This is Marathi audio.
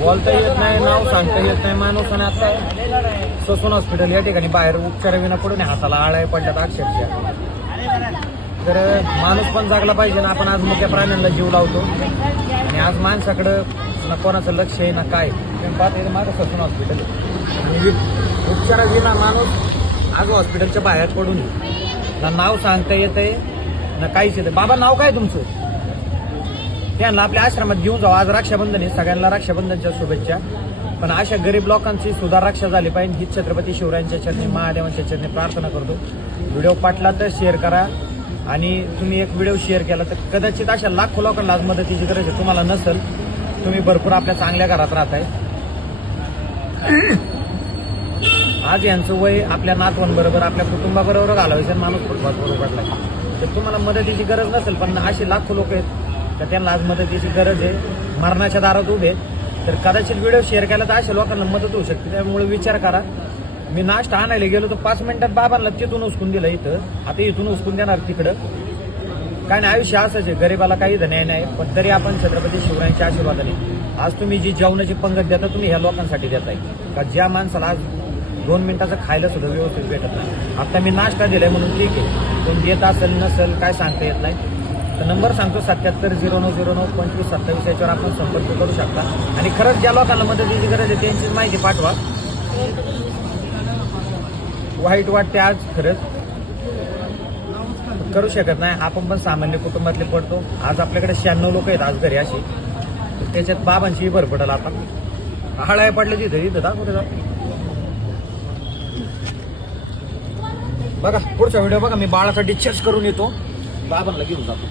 बोलता येत नाही, नाव सांगता येत नाही माणूस. आणि आता ससून हॉस्पिटल या ठिकाणी बाहेर उपचाराविना पडून हाताला आळाय पडल्यात अक्षरशः. तर माणूस पण जागला पाहिजे ना. आपण आज मुक्या प्राण्यांना जीव लावतो आणि आज माणसाकडं ना कोणाचं लक्ष आहे ना काय. पाहता माझं ससून हॉस्पिटल आणि उपचाराविना माणूस आज हॉस्पिटलच्या बाहेर पडून ना नाव सांगता येतंय ना काहीच येतं. बाबा नाव काय तुमचं? त्यांना आपल्या आश्रमात घेऊन जाऊ. आज रक्षाबंधन आहे, सगळ्यांना रक्षाबंधनच्या शुभेच्छा. पण अशा गरीब लोकांची सुद्धा रक्षा झाली पाहिजे हीच छत्रपती शिवरायांच्या चरणी, महादेवांच्या चरणी प्रार्थना करतो. व्हिडिओ पाठला तर शेअर करा आणि तुम्ही एक व्हिडिओ शेअर केला तर कदाचित अशा लाखो लोकांना आज मदतीची गरज आहे. तुम्हाला नसेल, तुम्ही भरपूर आपल्या चांगल्या घरात राहताय. आज यांचं वय आपल्या नातवांबरोबर आपल्या कुटुंबाबरोबर घालवायचं माणूस फुटपाथवर उघडला. तर तुम्हाला मदतीची गरज नसेल, पण असे लाखो लोक आहेत तर त्यांना आज मदतीची गरज आहे, मरणाच्या दारात उभे. तर कदाचित व्हिडिओ शेअर केला तर अशा लोकांना मदत होऊ शकते. त्यामुळे विचार करा. मी नाश्ता आणायला गेलो तर 5 मिनिटात बाबांना तिथून उचकून दिलं इथं, आता इथून उचकून देणार तिकडं. काय नाही, आयुष्य असंच आहे, गरीबाला काही न्याय नाही. पण तरी आपण छत्रपती शिवरायांच्या आशीर्वादाने आज तुम्ही जी जेवणाची पंगत देता तुम्ही ह्या लोकांसाठी देताय का ज्या माणसाला आज 2 मिनिटाचं खायला सुद्धा व्यवस्थित भेटत नाही. आता मी नाश्ता दिलाय म्हणून ठीक आहे, कोण देत असेल नसेल काय सांगता येत नाही. तर नंबर सांगतो 7709092527 याच्यावर आपण संपर्क करू शकता. आणि खरंच ज्या लोकांना मदतीची गरज आहे त्यांची माहिती पाठवा. वाईट वाटते आज खरंच, करू शकत नाही. आपण पण सामान्य कुटुंबातले पडतो. आज आपल्याकडे 96 लोक आहेत आज घरी अशी, त्याच्यात बाबांची भर पडेल. आता हळाय पडले तिथे इथं दाखवते जा बघा. पुढचा व्हिडिओ बघा. मी बाळाचा डिस्चार्ज करून येतो, बाबांना घेऊन जातो.